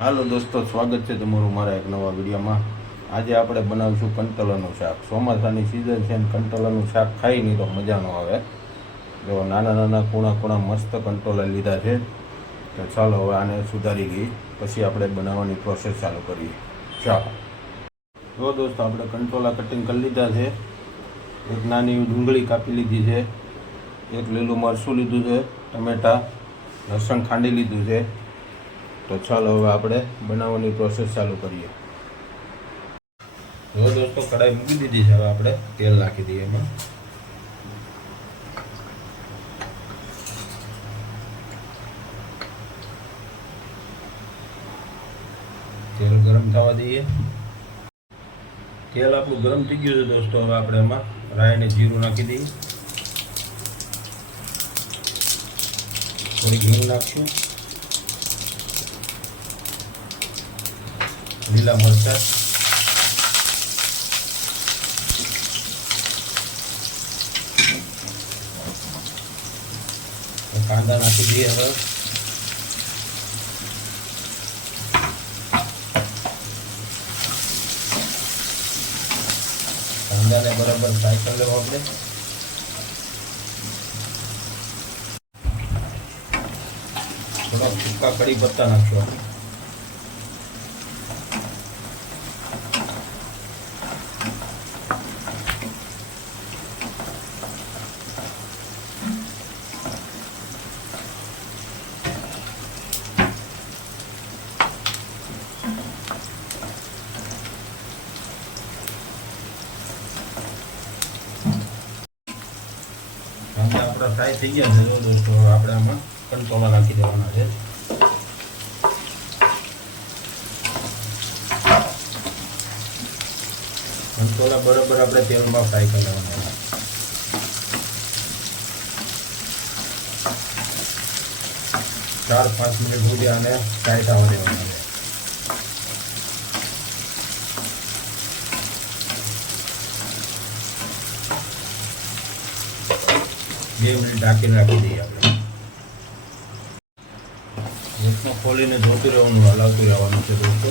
હાલો દોસ્તો, સ્વાગત છે તમારું મારા એક નવા વિડીયોમાં. આજે આપણે બનાવીશું કંટોલાનું શાક. ચોમાસાની સિઝન છે ને કંટોલાનું શાક ખાઈ નહીં તો મજા ન આવે. જો નાના નાના કૂણા કૂણા મસ્ત કંટોલા લીધા છે. તો ચાલો હવે આને સુધારી લઈએ. પછી આપણે બનાવવાની પ્રોસેસ ચાલુ કરીએ. ચાલો. જો દોસ્તો, આપણે કંટોલા કટિંગ કરી લીધા છે. એક નાની ડુંગળી કાપી લીધી છે. એક લીલું મરચું લીધું છે, ટમેટા, લસણ ખાંડી લીધું છે. તો ચાલો હવે આપણે બનાવવાની પ્રોસેસ ચાલુ કરીએ. જો દોસ્તો કઢાઈ મૂકી દીધી છે, હવે આપણે તેલ નાખી દઈએ એમાં. તેલ ગરમ થવા દઈએ. તેલ આપણું ગરમ થઈ ગયું છે દોસ્તો, હવે આપણે એમાં રાઈ અને જીરું નાખી દઈએ. થોડી ઘી નાખશું. લીલા મરચા. કાંદા નાખી દઈએ હવે. કાંદાને બરાબર ફ્રાય કરી લેવો આપણે. થોડા સૂકા કડી પત્તા નાખશું આપણે કાંદા આપણા ફ્રાય થઈ ગયા છે દોસ્તો આપણે આમાં કંટોલા નાખી દેવાના છે કંટોલા બરાબર આપણે તેલમાં ફ્રાય કરી લેવાના. ચાર પાંચ મિનિટ સુધી આને ટાઈટ આવવા દેવાના છે બે ઢાંકીને રાખી દઈએ આપણે. વચમાં ખોલીને જોતું રહેવાનું, હલાવતું રહેવાનું છે દોસ્તો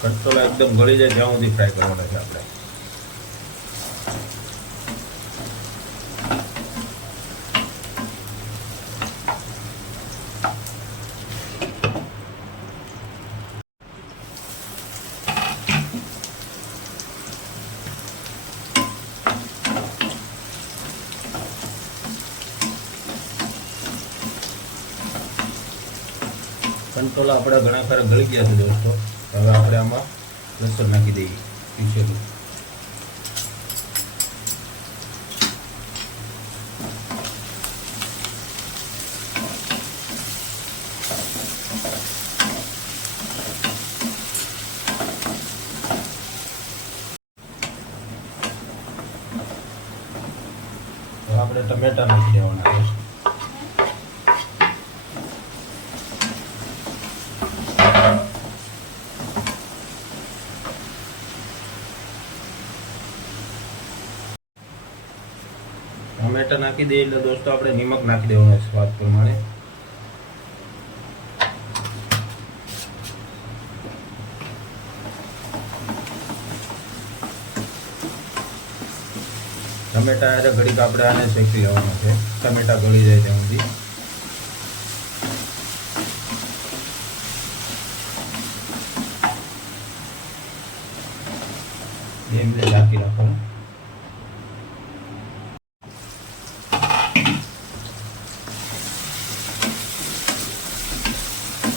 કટોલા એકદમ ગળી જાય જ્યાં સુધી ફ્રાય કરવાના છે આપણે. કંટોલા આપણા ઘણા ખરા ગળી ગયા છે દોસ્તો. હવે આપણે આમાં લસણ નાખી દઈએ. પીસેલું આપણે ટમેટા નાખી દેવાના છે. ટમેટા નાખી દઈએ એટલે દોસ્તો આપણે નિમક નાખી દેવાનું સ્વાદ પ્રમાણે. ટમેટા હારે ઘડીક આપણે આને શેકી લેવાનું છે. ટમેટા ગળી જાય ત્યાં સુધી. એમ મિનિટ ઢાંકી રાખવાનું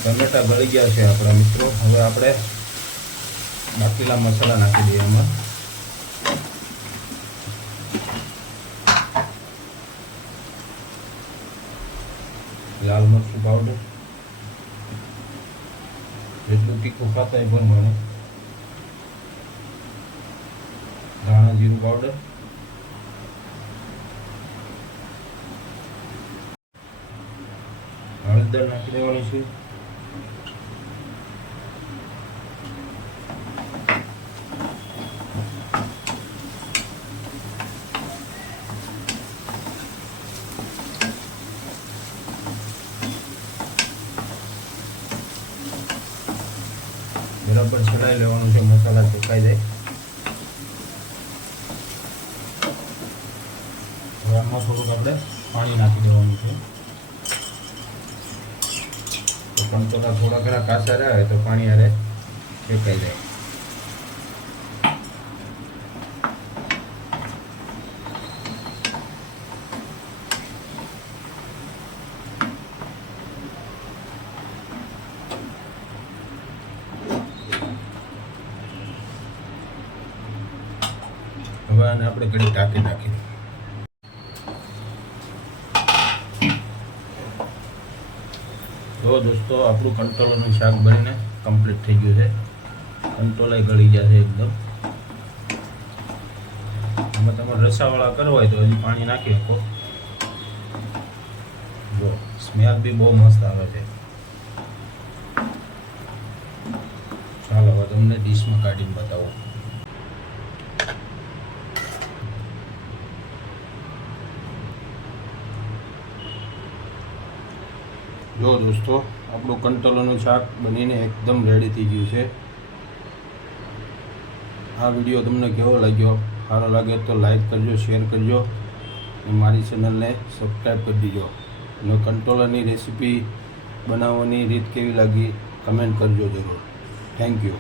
ટમેટા ગળી ગયા છે આપણા મિત્રો. હવે આપણે બાકીલા મસાલા નાખી દઈએ એમાં. લાલ મરચું પાવડર જેટલું તીખું ખાતા એ પ્રમાણે. ધાણા જીરું પાવડર હળદર નાખી દેવાની છે. બરાબર ચલાવી લેવાનું છે, મસાલા સુકાઈ જાય. આમાં થોડુંક આપણે પાણી નાખી દેવાનું છે. તો કંટોલા થોડા ઘણા કાચા રહે તો પાણી હારે શેકાઈ જાય. હવે આપણે ઘડી ઢાંકી નાખી. તો દોસ્તો, આપણું કંટોલાનું શાક બનીને કમ્પ્લીટ થઈ ગયું છે. કંટોલાય ગળી છે એકદમ. એમાં તમારે રસાવાળા કરવા હોય તો હજી પાણી નાખી શકો. જો સ્મેલ બી બહુ મસ્ત આવે છે. ચાલો, હવે તમને ડીશમાં કાઢીને બતાવું. જો દોસ્તો, આપણું કંટોલોનું શાક બનીને એકદમ રેડી થઈ ગયું છે. આ વીડિયો તમને કેવો લાગ્યો? સારો લાગ્યો તો લાઈક કરજો શેર કરજો અને મારી ચેનલને સબસ્ક્રાઈબ કરી દીજો. અને કંટોલાની રેસીપી બનાવવાની રીત કેવી લાગી? કમેન્ટ કરજો જરૂર. Thank you